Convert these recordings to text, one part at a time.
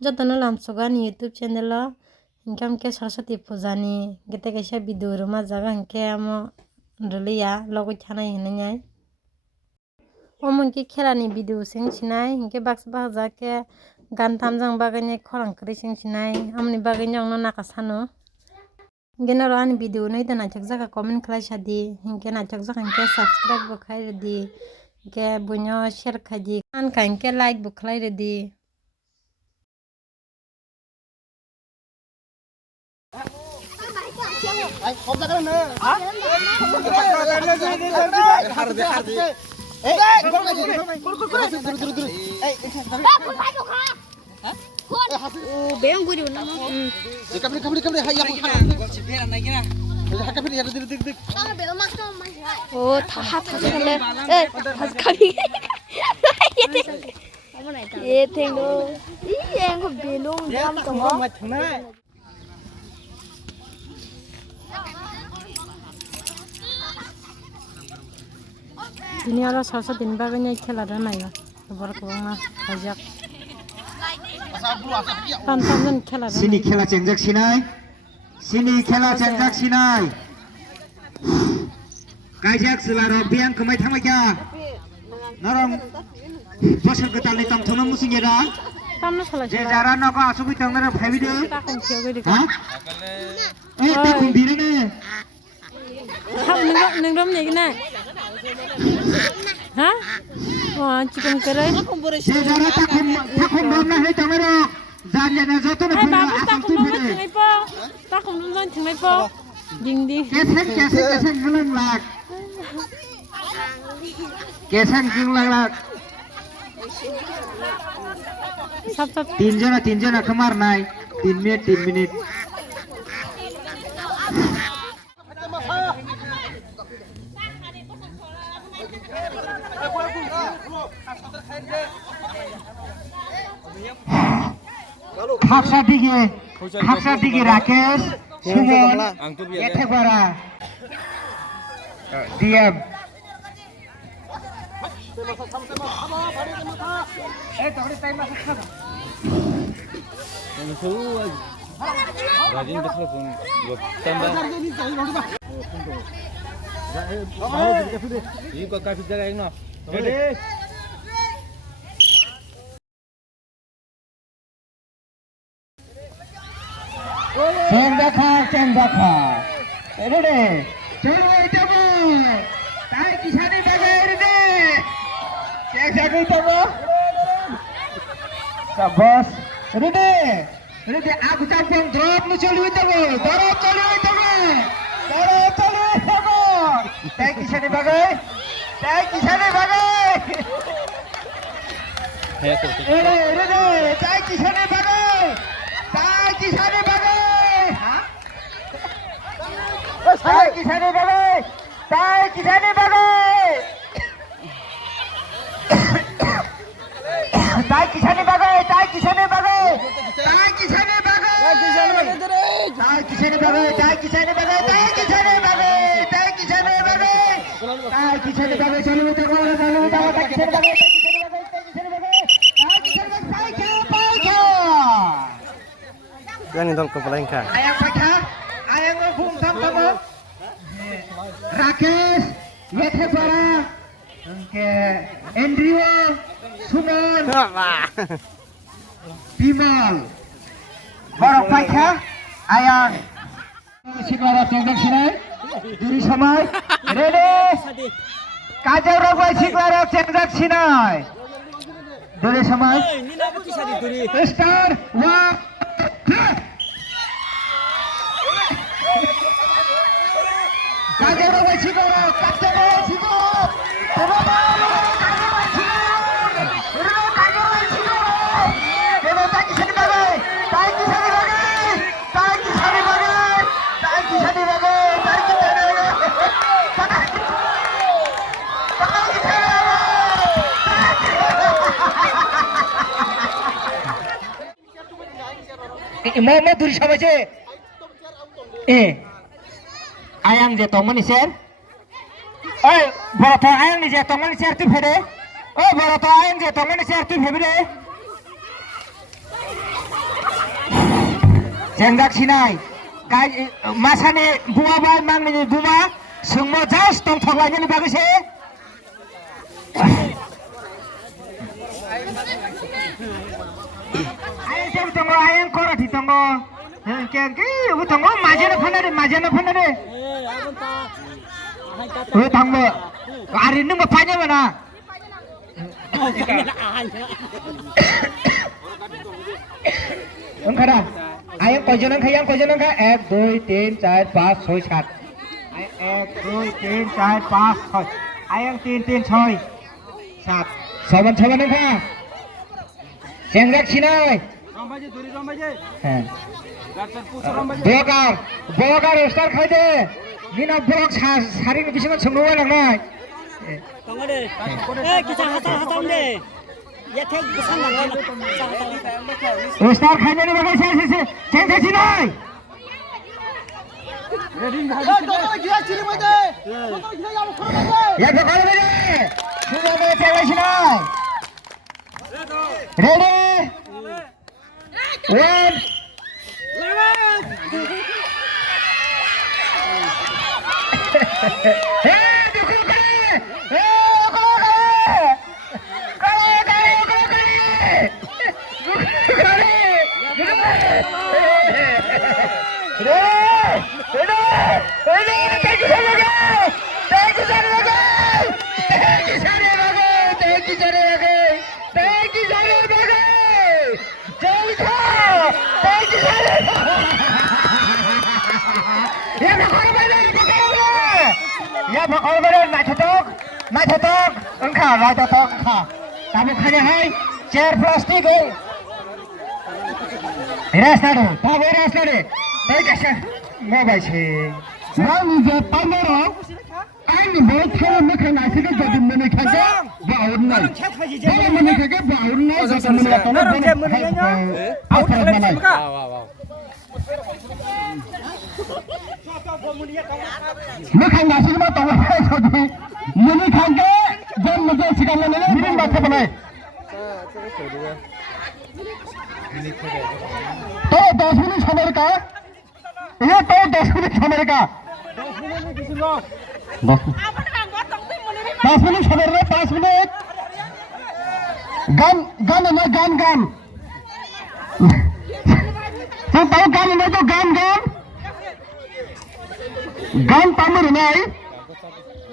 Jotono lamsogan YouTube channel o hingke amke Saraswati puja ni gete kaisa video rwma jaga hingke amo rwliya logoi thanai hinui omo hingke khela ni video sing sinai hingke baksa bahajak ke gan tamjang bagui khorang kwrwi sing sinai amoni bagui no naka sano hingke noro ani video no ida naithokjaka comment khlaisa di hingke naithokjaka hingke subscribe bo khai redi hingke buino share khai di anka hingke like bo khlai redi. Dini aro Saraswati ni bagui khela rwnaio bor kwbangma khaijak tantamjon khela sini khela chengjak sinai kaijak selaro biang kemai thamaika norong bosor gotalni tongthona musingera tamno salai je jara noko asugui tongnara phaibido takon khiogoi ha ei takon birene ningrom negina ha chicken karai je jara takon bomna hei tongero janjana jotona hai phaiba babu asam takon tui no thingai po takon no thingai po ding ding kesen gulang lak kesen gulang lak sab sab tinjona kemar nai 3 minit Khaksa dige Rakesh Sumon Ethekwara DM Cendaka ready choroi tabo tai kisani bagai ready cek jagai tabo sabas ready aku campung drop nu choloi tabo tai kisani bagai ready tai kisani bagai Tai kisane bagai Yang dol kepala engkau. Ayang baca, ayang ngobung tam-tamo. Rakesh, Ethekwara, Andrew, Sumon, Bimal. Borok baca, ayang. Siklaro chengjak sinai, duri samai, ready. Kajau rogoi siklaro chengjak sinai. Duri samai. Start, 1. Mau duri sama je. Ayang je tongmani share. Oi, boroto ayang ni je tongmani share tu phede. Oi, boroto ayang je tongmani share tu phede. Jendak sinai. Kai masane buah bay mang ni buah. Semua jas tong thok lagi ni bagus ya. Ayang siapa tunggu ayang kora di tunggu. Kian ki, tunggu majana phana de. Tunggu. Hari ni ngapanya mana? Engkau ayang kojonan kah? 1 2 3 4 5 6 7 1 2 3 4 5 6 ayang 3 3 6 7 saban engkau Jendak sinai Bokar start khai de Nina blok sari ni bisingan semua lang nai Tunggu deh. Kita hatam deh. Ya tek besar lang. Start khai ni bagai saya Jendak sinai Ya Bokar bade sudah ada Jendak sinai Ready 1 Ya Bokar bade naik cetok engkau naik cetok engkau kamu kaya hai chair plastik rest nado baik kasih mau baik sih mau je pamero ani बहुत थोड़ा में खाना ऐसे के जब मैंने खाया बाउर नहीं जब मैंने खाया बाउर नहीं जब मैंने खाया तो मैंने आउट कर दिया मैं खाना ऐसे में तो मैंने खाया जब मुझे सिखाने लगे मेरी बात से बनाए तो 10 मिनट समय का ये तो 10 मिनट समय का 5 मिनट समय में 5 मिनट गान तो गान नहीं तो गान पामर नहीं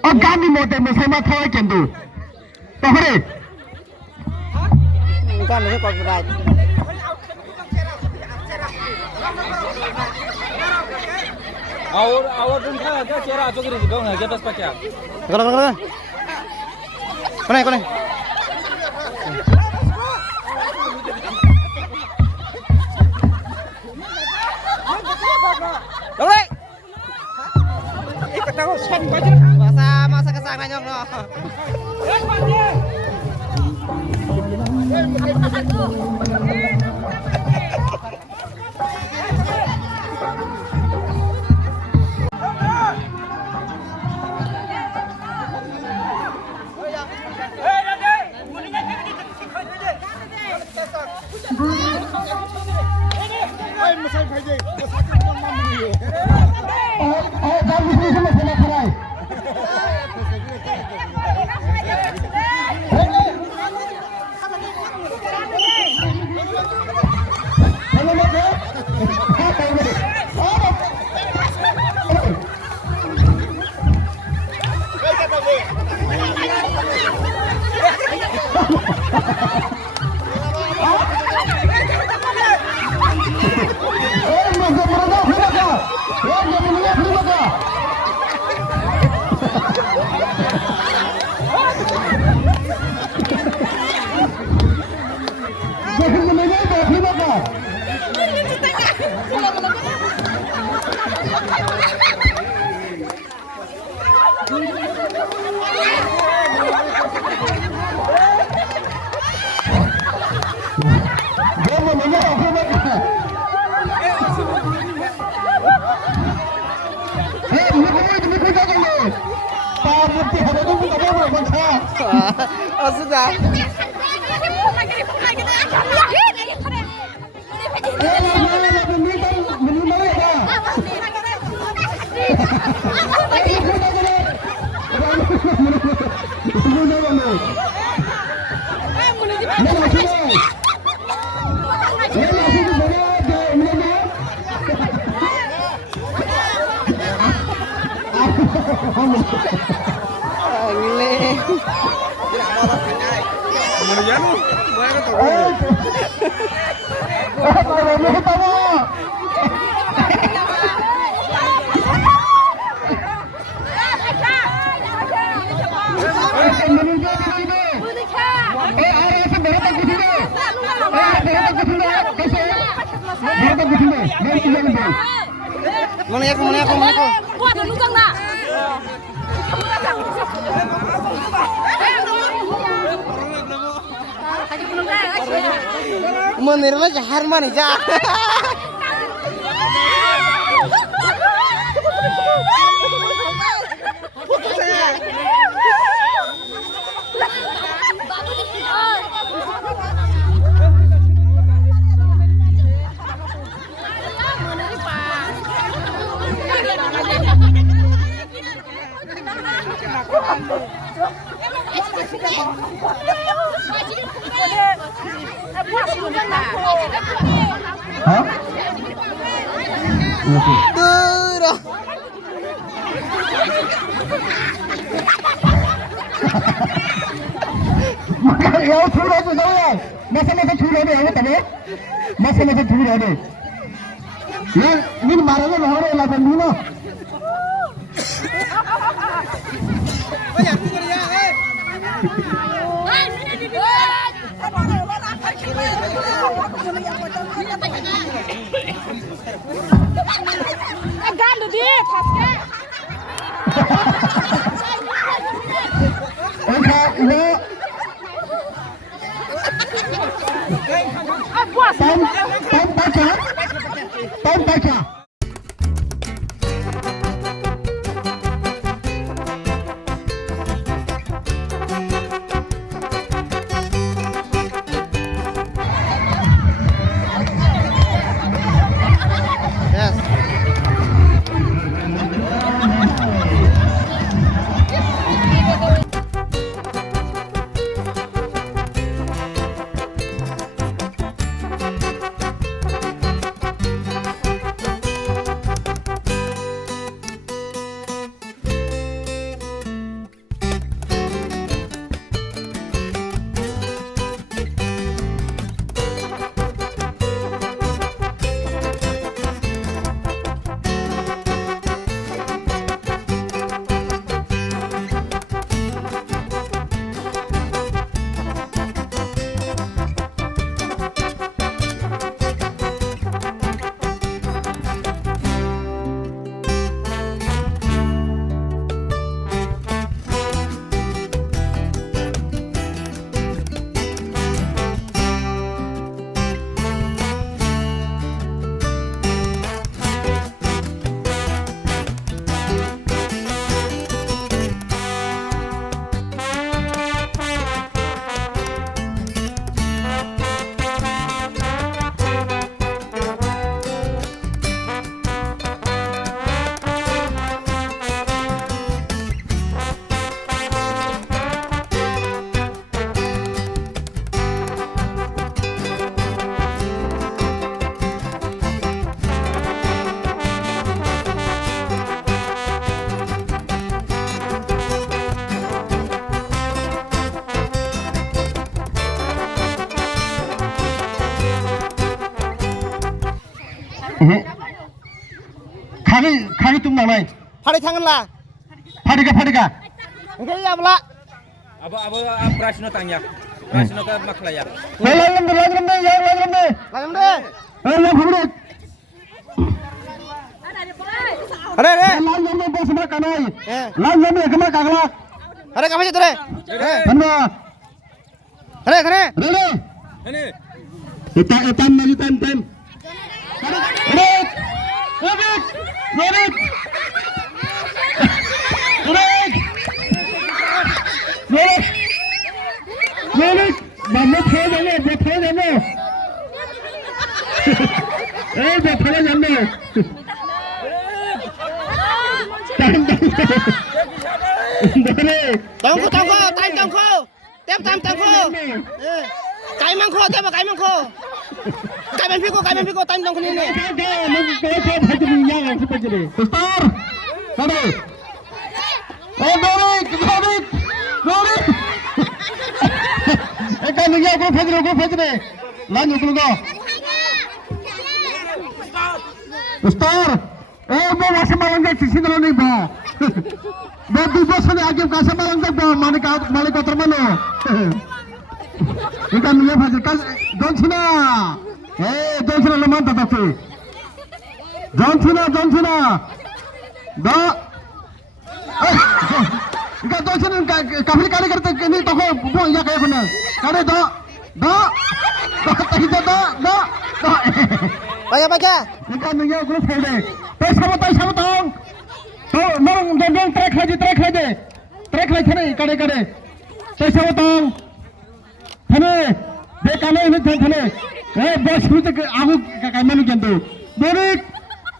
और गान नहीं मोटे मुसलमान थोड़े केंदू तो हरे Kan ini kau berat. Awal pun kan ada cara apa kiri juga nggak jelas pakai. Kone. Dole. Ikut tahu sen baju. Masa kesana nyong no. Sudah. Mana aku. Gua ada lujang nak. Menirlah jahar mana jah. Hah? Tuh. ಯಾವ ಚೂರು ಹೋಗ್ತಿದ್ದಾವೆ ಮಸ ಚೂರು ಹೋದೆ ಆಗುತ್ತವೆ ಮಸ ಚೂರು ಹೋದೆ ನೀನು ಮಾರಲ್ಲ ನೋಡೇ ಇಲ್ಲ ಬಂದು ನೀನು Gandu dia, tasnya. Tom baca. Yes. खाली तुम नामाय Hari tangan lah. फाड़ेगा Enggak ya pula. Abo prasno tanya. Prasno ka maklaya. लाजरम Lagam deh. Ada. लाजरम बस में कनाई लाजरम एकमा कागला Ada kapan sih tuh? बन्ना Ada. Ready Ini. इतान मेरी टाइम Mama throw जाने ए थोड़ा जाने Tangko, Tiap tangko. Kai mangko, tiap kai mangko. Kai menpiko, time tangko ni. Start. Ready. Ikan ni aku fajre. Lanjut dulu kau. Star. Mau masih malang ke sisi dalam ni bah. Babu bos ni agak kasar malang ke bah. Malik kau termano. Ikan ni fajre. John Cena. John Cena lemah tak tu. John Cena. Dah. Ikan John Cena kafir kali kerja ni tak kau buang ya kayak mana? Kare dah. Tak kita dah. Baca. Ikan ni aku fajre. Sama tahu. Tahu, orang dong trek lagi thane, kade. Sama tahu. Thane, dek kane ini thane. Bos kita aku kakak mana jantu.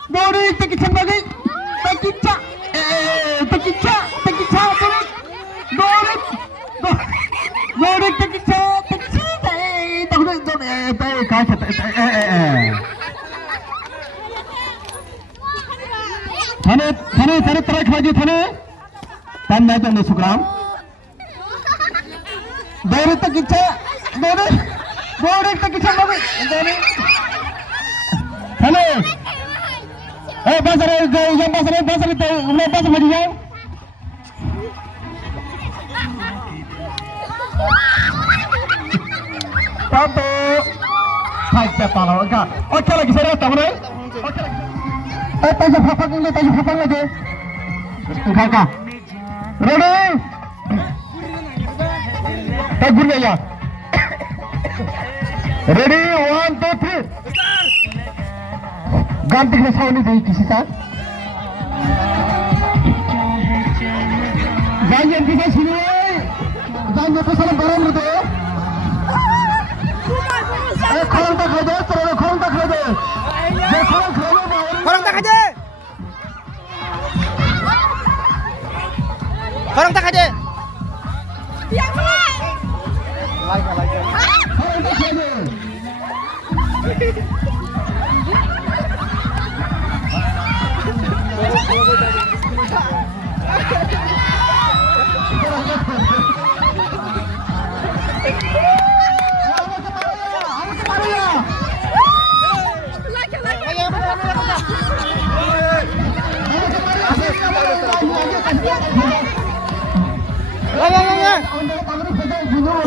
Borik, tekicah bagi, tekicah, borik tekicah, tahu kacau. Thane trek lagi thane. Tan naik tu Sugram. Borik tekicah, borik tekicah bagi. Thane. Pasar itu, umur pasar lagi yang. Tahu, kaca palau enggak? Oke lagi saya tahu ni. Tajuk apa lagi? Enggak. Ready? Tajuk ni ya. Ready? 1, 2, 3. Ganti ke sauni dari kisi saat. Jangan kita sini. Jangan kita salam barang itu. Korang tak ada, korang tak ada. Korang tak aja. Korang tak aja. Ya.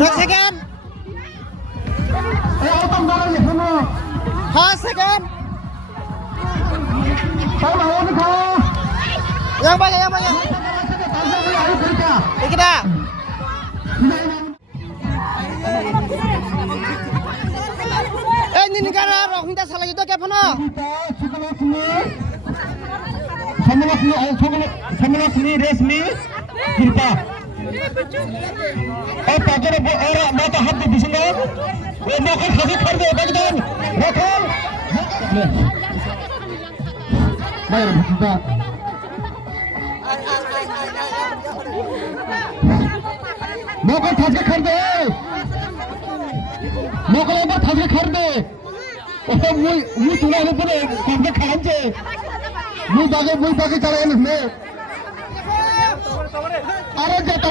Next second. Second. Yang banyak. Kita. Ini negara roh minta salah itu ke mana? Semula sini resmi kita. Pajar orang mata hati di sini. Makan kasih kerja bagian. Makan. Bayar kita. Makan kasih kerja. Makan apa kasih kerja. Oh, mu tulah ni pun kerja kerja. Mu bagi cara ini. Ada jatuh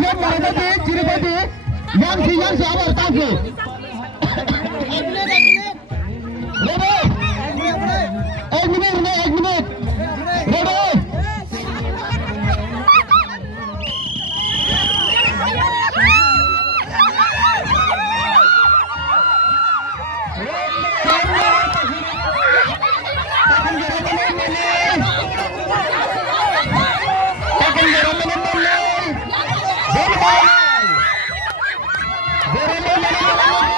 dia mana dia ciri badi. Yang si awal tahu. Ready? 1 minit. Ready? Very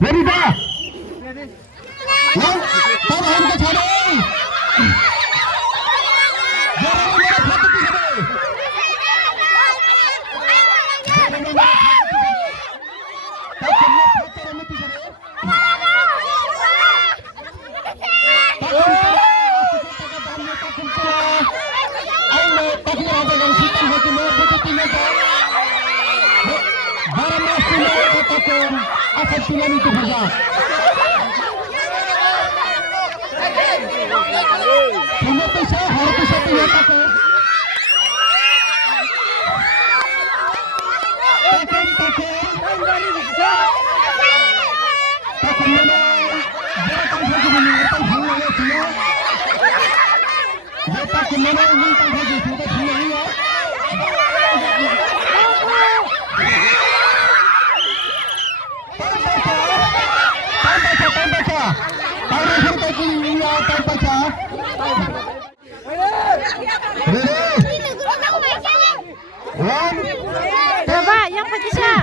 Ready, ba? One, come on, get ready. Asal tulang itu saja. Kamu bisa, harus bisa punya takut. Bapak, yang pagi siya.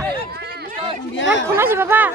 Kan kuna si Bapak.